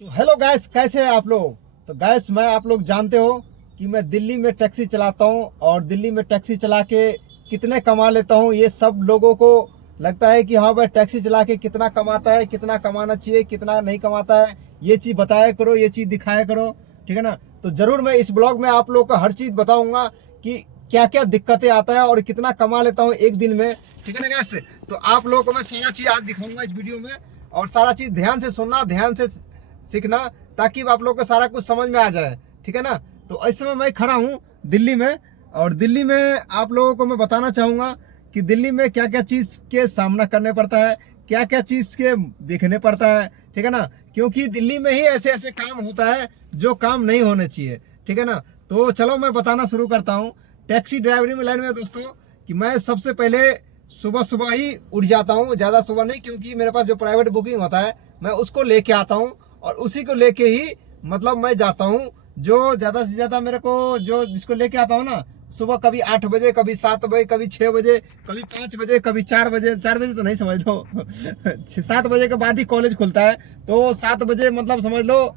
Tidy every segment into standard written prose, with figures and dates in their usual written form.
तो hello guys, कैसे हैं आप लोग। तो गैस, मैं आप लोग जानते हो कि मैं दिल्ली में टैक्सी चलाता हूं और दिल्ली में टैक्सी चला के कितने कमा लेता हूं, ये सब लोगों को लगता है कि हाँ भाई टैक्सी चला के कितना कमाता है, कितना कमाना चाहिए, कितना नहीं कमाता है। ये चीज़ बताया करो, ये चीज़ दिखाया करो, ठीक है ना। तो ज़रूर मैं इस ब्लॉग में आप लोग को हर चीज़ बताऊँगा कि क्या क्या दिक्कतें आता है और कितना कमा लेता हूँ एक दिन में, ठीक है ना गैस। तो आप लोगों को मैं सारा चीज़ आज दिखाऊंगा इस वीडियो में, और सारा चीज़ ध्यान से सुनना, ध्यान से सीखना, ताकि आप लोग को सारा कुछ समझ में आ जाए, ठीक है ना। तो इस समय मैं खड़ा हूँ दिल्ली में, और दिल्ली में आप लोगों को मैं बताना चाहूँगा कि दिल्ली में क्या क्या चीज़ के सामना करने पड़ता है, क्या क्या चीज़ के देखने पड़ता है, ठीक है ना। क्योंकि दिल्ली में ही ऐसे ऐसे काम होता है जो काम नहीं होने चाहिए, ठीक है ना। तो चलो मैं बताना शुरू करता हूँ। टैक्सी ड्राइवरी में लाइन में दोस्तों, कि मैं सबसे पहले सुबह सुबह ही उठ जाता हूँ, ज़्यादा सुबह नहीं, क्योंकि मेरे पास जो प्राइवेट बुकिंग होता है मैं उसको लेके आता हूँ, और उसी को लेके ही मतलब मैं जाता हूँ। जो ज़्यादा से ज़्यादा मेरे को जो जिसको लेके आता हूँ ना, सुबह कभी 8 बजे, कभी 7 बजे, कभी 6 बजे, कभी 5 बजे, कभी 4 बजे। 4 बजे तो नहीं, समझ लो 7 बजे के बाद ही कॉलेज खुलता है, तो 7 बजे मतलब समझ लो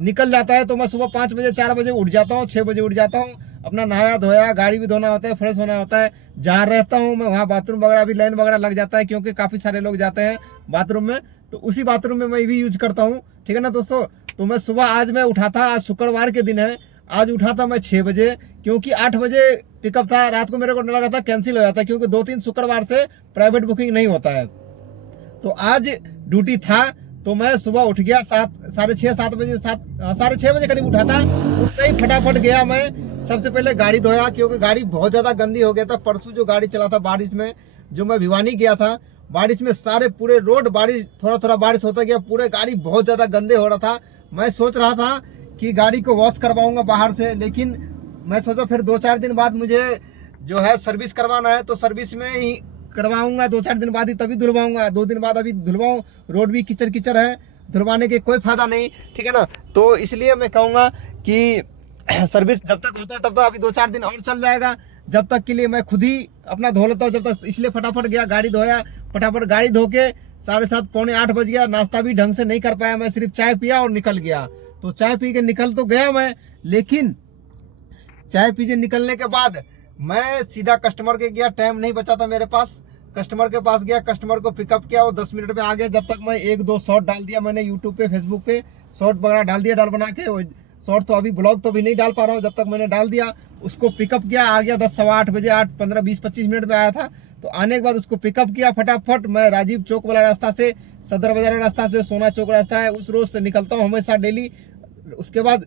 निकल जाता है। तो मैं सुबह 5 बजे 4 बजे उठ जाता हूँ, 6 बजे उठ जाता हूँ, अपना नहाया धोया, गाड़ी भी धोना होता है, फ्रेश होना होता है। जहाँ रहता हूँ मैं वहाँ बाथरूम वगैरह भी लाइन वगैरह लग जाता है, क्योंकि काफ़ी सारे लोग जाते हैं बाथरूम में, तो उसी बाथरूम में मैं भी यूज करता हूँ, ठीक है ना दोस्तों। तो मैं सुबह, आज मैं उठा था, आज शुक्रवार के दिन है, आज उठा था मैं 6 बजे, क्योंकि 8 बजे पिकअप था। रात को मेरे को लगा था कैंसिल हो जाता है, क्योंकि 2-3 शुक्रवार से प्राइवेट बुकिंग नहीं होता है। तो आज ड्यूटी था, तो मैं सुबह उठ गया 6:30-7 बजे, 6:30 बजे करीब उठा था। उठते ही फटाफट गया मैं, सबसे पहले गाड़ी धोया, क्योंकि गाड़ी बहुत ज़्यादा गंदी हो गया था। परसों जो गाड़ी चला था बारिश में, जो मैं भिवानी गया था, बारिश में सारे पूरे रोड, बारिश थोड़ा थोड़ा बारिश होता गया, पूरे गाड़ी बहुत ज़्यादा गंदे हो रहा था। मैं सोच रहा था कि गाड़ी को वॉश करवाऊंगा बाहर से, लेकिन मैं सोचा फिर 2-4 दिन बाद मुझे जो है सर्विस करवाना है, तो सर्विस में ही करवाऊंगा, 2-4 दिन बाद ही तभी धुलवाऊंगा। 2 दिन बाद अभी धुलवाऊं, रोड भी कीचड़ कीचड़ है, धुलवाने के कोई फायदा नहीं, ठीक है ना। तो इसलिए मैं कहूँगा कि सर्विस जब तक होता है तब तक अभी 2-4 दिन और चल जाएगा, जब तक के लिए मैं खुद ही अपना धो लेता हूँ जब तक। इसलिए फटाफट गया, गाड़ी धोया, फटाफट गाड़ी धो के 7:30 पौने 8 बज गया। नाश्ता भी ढंग से नहीं कर पाया, मैं सिर्फ चाय पिया और निकल गया। तो चाय पी के निकल तो गया मैं, लेकिन चाय पीछे निकलने के बाद मैं सीधा कस्टमर के गया, टाइम नहीं बचा था मेरे पास। कस्टमर के पास गया, कस्टमर को पिकअप किया, वो 10 मिनट में आ गया। जब तक मैं 1-2 शॉर्ट डाल दिया मैंने यूट्यूब पे, फेसबुक पे शॉर्ट वगैरह डाल दिया, डाल बना के। वो शॉर्ट तो अभी ब्लॉग तो भी नहीं डाल पा रहा हूँ, जब तक मैंने डाल दिया। उसको पिकअप किया, आ गया 10, सवा 8 बजे, 8:15-20-25 मिनट में आया था। तो आने के बाद उसको पिकअप किया फटाफट। मैं राजीव चौक वाला रास्ता से, सदर बाजार रास्ता से, सोना चौक रास्ता है, उस रोड से निकलता हूँ हमेशा डेली। उसके बाद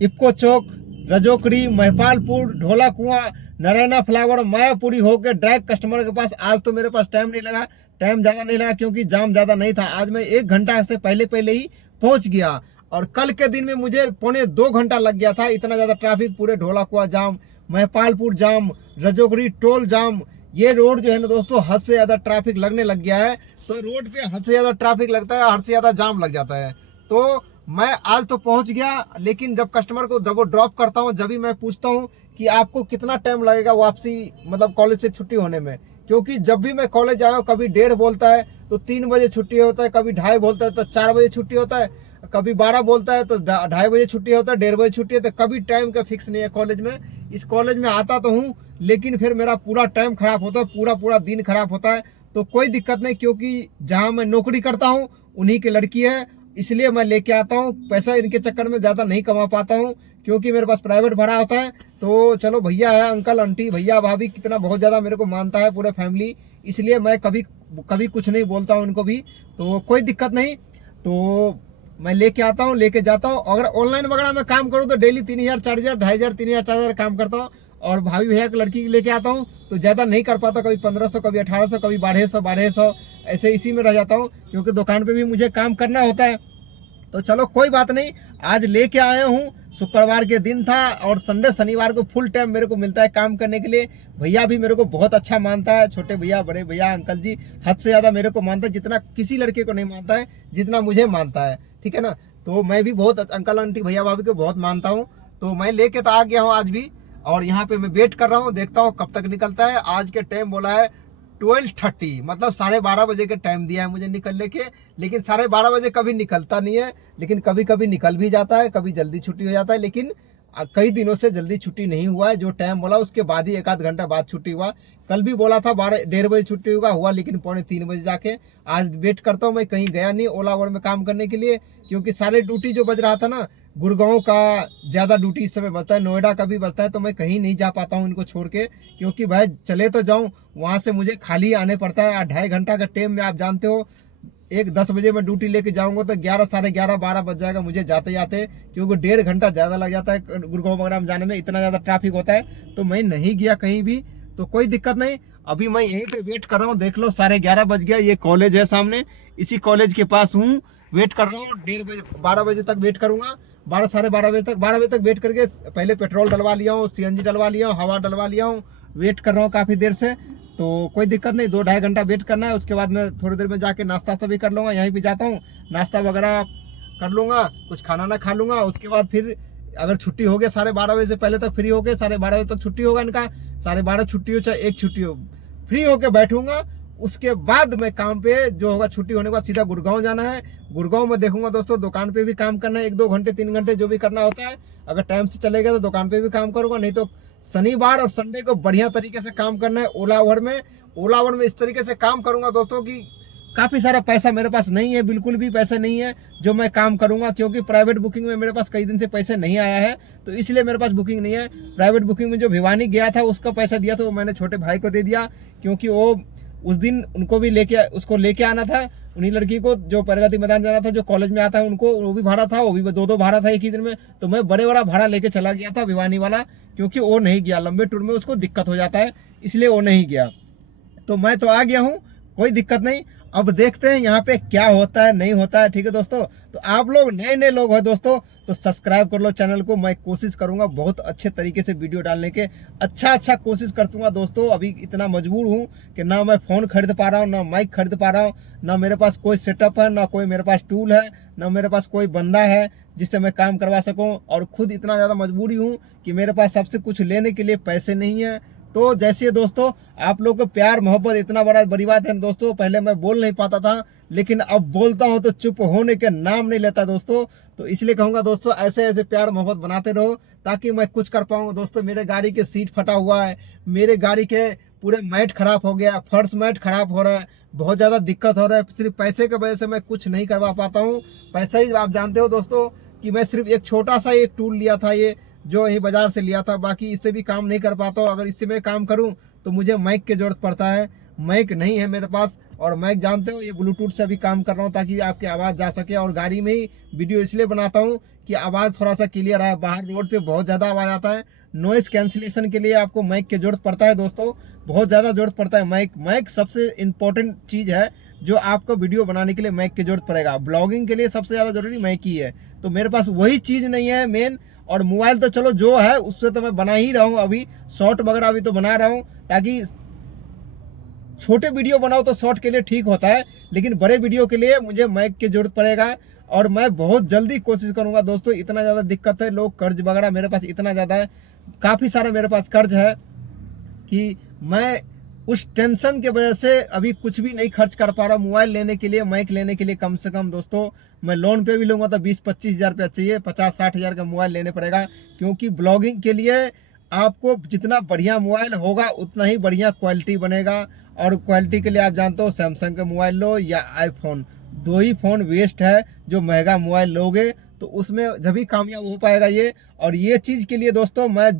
इफ्को चौक, रजोकड़ी, महिपालपुर, ढोला कुआं, नारायणा फ्लावर, मायापुरी होकर डायरेक्ट कस्टमर के पास। आज तो मेरे पास टाइम नहीं लगा, टाइम ज़्यादा नहीं लगा, क्योंकि जाम ज़्यादा नहीं था। आज मैं 1 घंटा से पहले पहले ही पहुंच गया, और कल के दिन में मुझे पौने 2 घंटा लग गया था। इतना ज़्यादा ट्रैफिक, पूरे ढोला कुआं जाम, महिपालपुर जाम, रजोगढ़ी टोल जाम। ये रोड जो है ना दोस्तों, हद से ज़्यादा ट्रैफिक लगने लग गया है। तो रोड पे हद से ज़्यादा ट्रैफिक लगता है, हद से ज़्यादा जाम लग जाता है। तो मैं आज तो पहुंच गया, लेकिन जब कस्टमर को जब वो ड्रॉप करता हूं, जब भी मैं पूछता हूं कि आपको कितना टाइम लगेगा वापसी, मतलब कॉलेज से छुट्टी होने में। क्योंकि जब भी मैं कॉलेज आया हूँ, कभी 1:30 बोलता है तो 3 बजे छुट्टी होता है, कभी 2:30 बोलता है तो 4 बजे छुट्टी होता है, कभी 12 बोलता है तो 2:30 बजे छुट्टी होता है, 1:30 बजे छुट्टी होता है। कभी टाइम का फिक्स नहीं है कॉलेज में। इस कॉलेज में आता तो हूँ, लेकिन फिर मेरा पूरा टाइम खराब होता है, पूरा पूरा दिन खराब होता है। तो कोई दिक्कत नहीं, क्योंकि जहाँ मैं नौकरी करता हूँ उन्हीं की लड़की है, इसलिए मैं लेके आता हूँ। पैसा इनके चक्कर में ज़्यादा नहीं कमा पाता हूँ, क्योंकि मेरे पास प्राइवेट भाड़ा होता है। तो चलो भैया है, अंकल आंटी भैया भाभी कितना बहुत ज़्यादा मेरे को मानता है पूरे फैमिली, इसलिए मैं कभी कभी कुछ नहीं बोलता हूँ इनको भी। तो कोई दिक्कत नहीं, तो मैं लेके आता हूँ, लेके जाता हूँ। अगर ऑनलाइन वगैरह में काम करूँ तो डेली 3,000 4,000 2,500 3,000 4,000 काम करता हूँ। और भाभी भैया की लड़की लेके आता हूँ तो ज़्यादा नहीं कर पाता, कभी 1500, कभी 1800, कभी 1250 ऐसे इसी में रह जाता हूँ, क्योंकि दुकान पे भी मुझे काम करना होता है। तो चलो कोई बात नहीं, आज लेके आया हूँ। शुक्रवार के दिन था, और संडे शनिवार को फुल टाइम मेरे को मिलता है काम करने के लिए। भैया भी मेरे को बहुत अच्छा मानता है, छोटे भैया, बड़े भैया, अंकल जी, हद से ज़्यादा मेरे को मानता है, जितना किसी लड़के को नहीं मानता है जितना मुझे मानता है, ठीक है ना। तो मैं भी बहुत अंकल आंटी भैया भाभी को बहुत मानता हूँ। तो मैं लेके तो आ गया हूँ आज भी, और यहाँ पे मैं वेट कर रहा हूँ, देखता हूँ कब तक निकलता है। आज के टाइम बोला है 12:30, मतलब 12:30 बजे के टाइम दिया है मुझे निकलने के। लेकिन 12:30 बजे कभी निकलता नहीं है, लेकिन कभी कभी निकल भी जाता है, कभी जल्दी छुट्टी हो जाता है। लेकिन कई दिनों से जल्दी छुट्टी नहीं हुआ है। जो टाइम बोला उसके बाद ही 1 आध घंटा बाद छुट्टी हुआ। कल भी बोला था 12:30 बजे छुट्टी हुआ लेकिन 2:45 बजे जाके। आज वेट करता हूँ, मैं कहीं गया नहीं ओला ओवर में काम करने के लिए, क्योंकि सारे ड्यूटी जो बज रहा था ना, गुड़गांव का ज़्यादा ड्यूटी इस समय बचता है, नोएडा का भी बचता है, तो मैं कहीं नहीं जा पाता हूँ इनको छोड़ के। क्योंकि भाई चले तो जाऊँ, वहाँ से मुझे खाली आने पड़ता है 2.5 घंटा का टाइम में। आप जानते हो 10 बजे मैं ड्यूटी लेके जाऊंगा तो 11, साढ़े 11, 12 बज जाएगा मुझे जाते जाते, क्योंकि 1.5 घंटा ज़्यादा लग जाता है गुड़गांव वगैरह में जाने में, इतना ज़्यादा ट्रैफिक होता है। तो मैं नहीं गया कहीं भी, तो कोई दिक्कत नहीं। अभी मैं यहीं पे वेट कर रहा हूँ। देख लो 11:30 बज गया, ये कॉलेज है सामने, इसी कॉलेज के पास हूँ, वेट कर रहा हूँ। 1:30 बजे 12 बजे तक वेट करूंगा, 12, साढ़े 12 बजे तक, 12 बजे तक वेट करके पहले पेट्रोल डलवा लिया हूँ, CNG डलवा लिया हूँ, हवा डलवा लिया हूँ, वेट कर रहा हूँ काफ़ी देर से। तो कोई दिक्कत नहीं, 2-2.5 घंटा वेट करना है। उसके बाद मैं थोड़ी देर में जाके नाश्ता भी कर लूँगा, यहीं भी जाता हूँ, नाश्ता वगैरह कर लूँगा, कुछ खाना ना खा लूँगा। उसके बाद फिर अगर छुट्टी हो गया 12:30 बजे से पहले तक फ्री हो गए, 12:30 बजे तक छुट्टी होगा इनका, 12:30 छुट्टी हो चाहे 1 छुट्टी हो, फ्री होके बैठूंगा। उसके बाद मैं काम पे जो होगा, छुट्टी होने के बाद सीधा गुड़गांव जाना है। गुड़गांव में देखूंगा दोस्तों, दुकान पे भी काम करना है 1-2 घंटे 3 घंटे जो भी करना होता है। अगर टाइम से चलेगा तो दुकान पे भी काम करूंगा, नहीं तो शनिवार और संडे को बढ़िया तरीके से काम करना है ओला ओवर में। ओला ओवर में इस तरीके से काम करूंगा दोस्तों कि काफ़ी सारा पैसा मेरे पास नहीं है, बिल्कुल भी पैसा नहीं है जो मैं काम करूंगा, क्योंकि प्राइवेट बुकिंग में मेरे पास कई दिन से पैसे नहीं आया है, तो इसलिए मेरे पास बुकिंग नहीं है। प्राइवेट बुकिंग में जो भिवानी गया था उसका पैसा दिया था, वो मैंने छोटे भाई को दे दिया, क्योंकि वो उस दिन उनको भी उसको लेके आना था, उन्हीं लड़की को जो प्रगति मैदान जाना था, जो कॉलेज में आता है उनको, वो भी भाड़ा था, वो भी 2-2 भाड़ा था एक ही दिन में। तो मैं बड़े बड़ा भाड़ा लेके चला गया था भिवानी वाला, क्योंकि वो नहीं गया, लंबे टूर में उसको दिक्कत हो जाता है, इसलिए वो नहीं गया। तो मैं तो आ गया हूँ, कोई दिक्कत नहीं। अब देखते हैं यहाँ पे क्या होता है नहीं होता है, ठीक है दोस्तों। तो आप लोग नए लोग हैं दोस्तों, तो सब्सक्राइब कर लो चैनल को। मैं कोशिश करूंगा बहुत अच्छे तरीके से वीडियो डालने के, अच्छा कोशिश करतूंगा दोस्तों। अभी इतना मजबूर हूँ कि ना मैं फ़ोन खरीद पा रहा हूँ, ना माइक खरीद पा रहा हूँ, ना मेरे पास कोई सेटअप है, ना कोई मेरे पास टूल है, ना मेरे पास कोई बंदा है जिससे मैं काम करवा सकूँ। और खुद इतना ज़्यादा मजबूरी हूँ कि मेरे पास सबसे कुछ लेने के लिए पैसे नहीं है। तो जैसे दोस्तों, आप लोग को प्यार मोहब्बत इतना बड़ी बात है दोस्तों। पहले मैं बोल नहीं पाता था, लेकिन अब बोलता हूं तो चुप होने के नाम नहीं लेता दोस्तों। तो इसलिए कहूंगा दोस्तों, ऐसे ऐसे प्यार मोहब्बत बनाते रहो ताकि मैं कुछ कर पाऊँ दोस्तों। मेरे गाड़ी के सीट फटा हुआ है, मेरे गाड़ी के पूरे मैट खराब हो गया, फर्श मैट खराब हो रहा है, बहुत ज़्यादा दिक्कत हो रहा है। सिर्फ पैसे की वजह से मैं कुछ नहीं करवा पाता हूँ। पैसा ही आप जानते हो दोस्तों कि मैं सिर्फ एक छोटा सा एक टूल लिया था, ये जो यही बाजार से लिया था, बाकी इससे भी काम नहीं कर पाता हूँ। अगर इससे मैं काम करूँ तो मुझे माइक की जरूरत पड़ता है, माइक नहीं है मेरे पास। और माइक जानते हो, ये ब्लूटूथ से भी काम कर रहा हूँ ताकि आपकी आवाज़ जा सके। और गाड़ी में ही वीडियो इसलिए बनाता हूँ कि आवाज़ थोड़ा सा क्लियर आए, बाहर रोड पे बहुत ज़्यादा आवाज़ आता है। नॉइस कैंसिलेशन के लिए आपको माइक की जरूरत पड़ता है दोस्तों, बहुत ज़्यादा जरूरत पड़ता है। माइक सबसे इंपॉर्टेंट चीज़ है जो आपको वीडियो बनाने के लिए माइक की जरूरत पड़ेगा। ब्लॉगिंग के लिए सबसे ज़्यादा जरूरी माइक ही है, तो मेरे पास वही चीज़ नहीं है मेन। और मोबाइल तो चलो जो है उससे तो मैं बना ही रहा हूँ, अभी शॉर्ट वगैरह अभी तो बना रहा हूँ, ताकि छोटे वीडियो बनाओ तो शॉर्ट के लिए ठीक होता है, लेकिन बड़े वीडियो के लिए मुझे माइक की जरूरत पड़ेगा। और मैं बहुत जल्दी कोशिश करूंगा दोस्तों। इतना ज़्यादा दिक्कत है, लोग कर्ज वगैरह मेरे पास इतना ज़्यादा है, काफ़ी सारा मेरे पास कर्ज है कि मैं उस टेंशन के वजह से अभी कुछ भी नहीं खर्च कर पा रहा। मोबाइल लेने के लिए, माइक लेने के लिए कम से कम दोस्तों मैं लोन पे भी लूँगा तो 20-25 हज़ार रुपया चाहिए, 50-60 हज़ार का मोबाइल लेने पड़ेगा। क्योंकि ब्लॉगिंग के लिए आपको जितना बढ़िया मोबाइल होगा उतना ही बढ़िया क्वालिटी बनेगा। और क्वालिटी के लिए आप जानते हो, सैमसंग का मोबाइल लो या आईफोन, 2 ही फ़ोन वेस्ट है। जो महंगा मोबाइल लोगे तो उसमें जब कामयाब हो पाएगा ये। और ये चीज़ के लिए दोस्तों मैं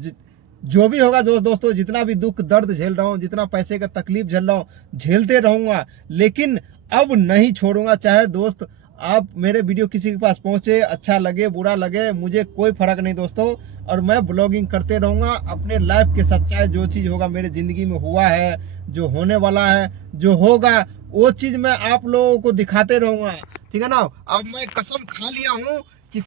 जो भी होगा दोस्तों, जितना भी दुख दर्द झेल रहा हूँ, जितना पैसे का तकलीफ झेल रहा हूँ, झेलते रहूंगा, लेकिन अब नहीं छोड़ूंगा। चाहे दोस्त आप मेरे वीडियो किसी के पास पहुंचे, अच्छा लगे बुरा लगे, मुझे कोई फर्क नहीं दोस्तों। और मैं ब्लॉगिंग करते रहूंगा, अपने लाइफ के सच्चाई जो चीज़ होगा मेरे ज़िंदगी में हुआ है, जो होने वाला है, जो होगा, वो चीज़ मैं आप लोगों को दिखाते रहूंगा, ठीक है ना। अब मैं कसम खा लिया हूँ कि